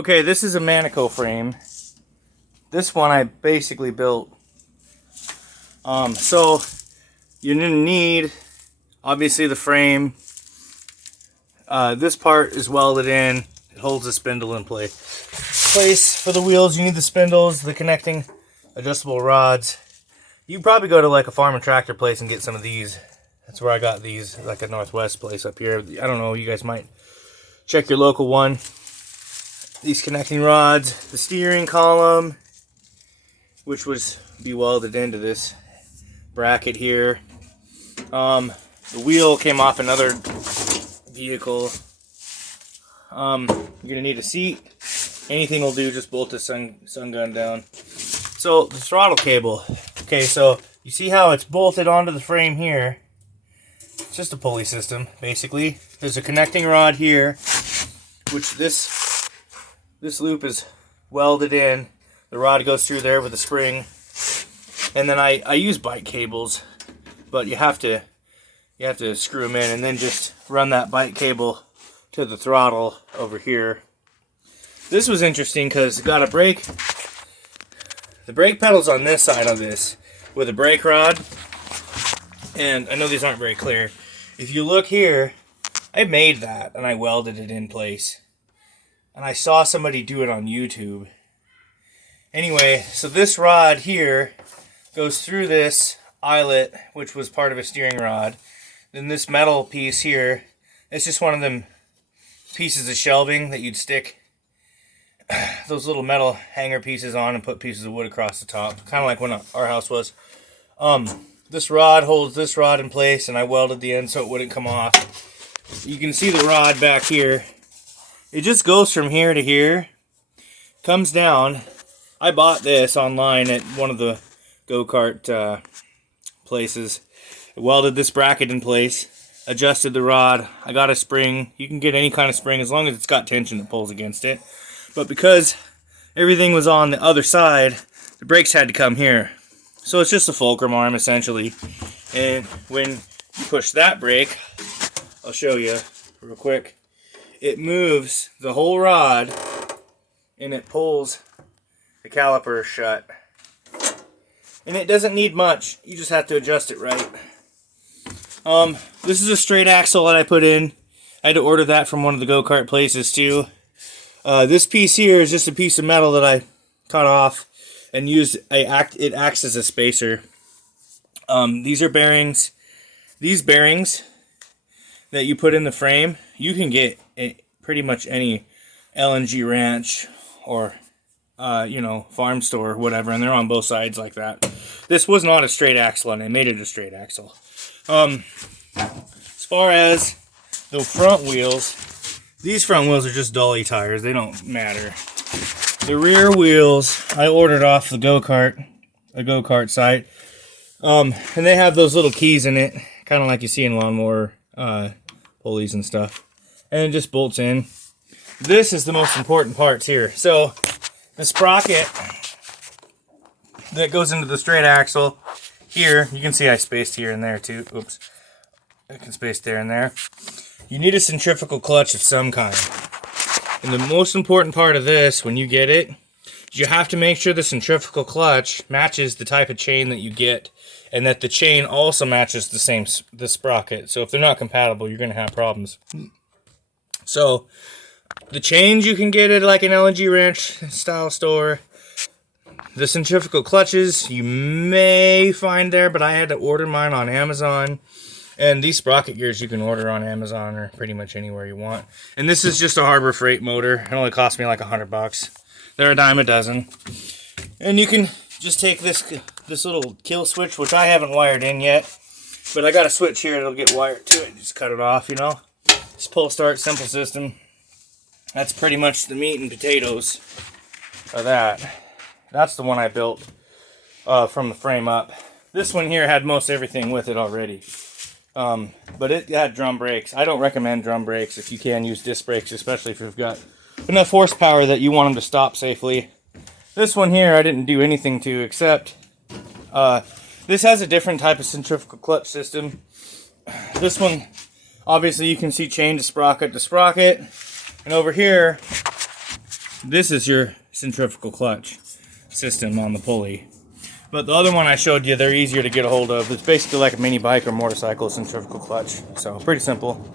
Okay, this is a Manico frame. This one I basically built. So you're gonna need, obviously, the frame. This part is welded in. It holds the spindle in place. For the wheels, you need the spindles, the connecting adjustable rods. You can probably go to like a farm and tractor place and get some of these. That's where I got these, like a Northwest place up here. I don't know, you guys might check your local one. These connecting rods, the steering column, which was be welded into this bracket here. The wheel came off another vehicle. You're gonna need a seat. Anything will do, just bolt the sun gun down. So the throttle cable. Okay, so you see how it's bolted onto the frame here. It's just a pulley system, basically. There's a connecting rod here, which this loop is welded in. The rod goes through there with a spring. And then I use bike cables, but you have to screw them in and then just run that bike cable to the throttle over here. This was interesting because it got a brake. The brake pedal's on this side of this with a brake rod. And I know these aren't very clear. If you look here, I made that and I welded it in place. And I saw somebody do it on YouTube. Anyway, so this rod here goes through this eyelet, which was part of a steering rod. Then this metal piece here, it's just one of them pieces of shelving that you'd stick those little metal hanger pieces on and put pieces of wood across the top. Kind of like when our house was. This rod holds this rod in place, and I welded the end so it wouldn't come off. You can see the rod back here. It just goes from here to here, comes down. I bought this online at one of the Go-Kart places. I welded this bracket in place, adjusted the rod. I got a spring. You can get any kind of spring as long as it's got tension that pulls against it. But because everything was on the other side, the brakes had to come here. So it's just a fulcrum arm, essentially. And when you push that brake, I'll show you real quick, it moves the whole rod and it pulls the caliper shut. And it doesn't need much. You just have to adjust it right. This is a straight axle that I put in. I had to order that from one of the go-kart places too. This piece here is just a piece of metal that I cut off and used. It acts as a spacer. These are bearings. These bearings that you put in the frame, you can get at pretty much any LNG ranch or farm store or whatever, and they're on both sides like that. This was not a straight axle, and I made it a straight axle. As far as the front wheels, these front wheels are just dolly tires. They don't matter. The rear wheels, I ordered off the a Go-Kart site. And they have those little keys in it, kind of like you see in lawnmower pulleys and stuff. And it just bolts in. This is the most important parts here. So, the sprocket that goes into the straight axle, here, you can see I spaced here and there too. Oops. I can space there and there. You need a centrifugal clutch of some kind. And the most important part of this, when you get it, is you have to make sure the centrifugal clutch matches the type of chain that you get, and that the chain also matches the sprocket. So if they're not compatible, you're going to have problems. So the chains you can get at like an LNG Ranch style store. The centrifugal clutches you may find there, but I had to order mine on Amazon. And these sprocket gears you can order on Amazon or pretty much anywhere you want. And this is just a Harbor Freight motor. It only cost me like $100. They're a dime a dozen. And you can just take this little kill switch, which I haven't wired in yet. But I got a switch here that'll get wired to it. Just cut it off, Just pull start, simple system. That's pretty much the meat and potatoes of that. That's the one I built from the frame up. This one here had most everything with it already. But it had drum brakes. I don't recommend drum brakes. If you can, use disc brakes, especially if you've got enough horsepower that you want them to stop safely. This one here I didn't do anything to, except this has a different type of centrifugal clutch system. This one, obviously you can see chain to sprocket. And over here, this is your centrifugal clutch system on the pulley. But the other one I showed you, they're easier to get a hold of. It's basically like a mini bike or motorcycle centrifugal clutch. So pretty simple.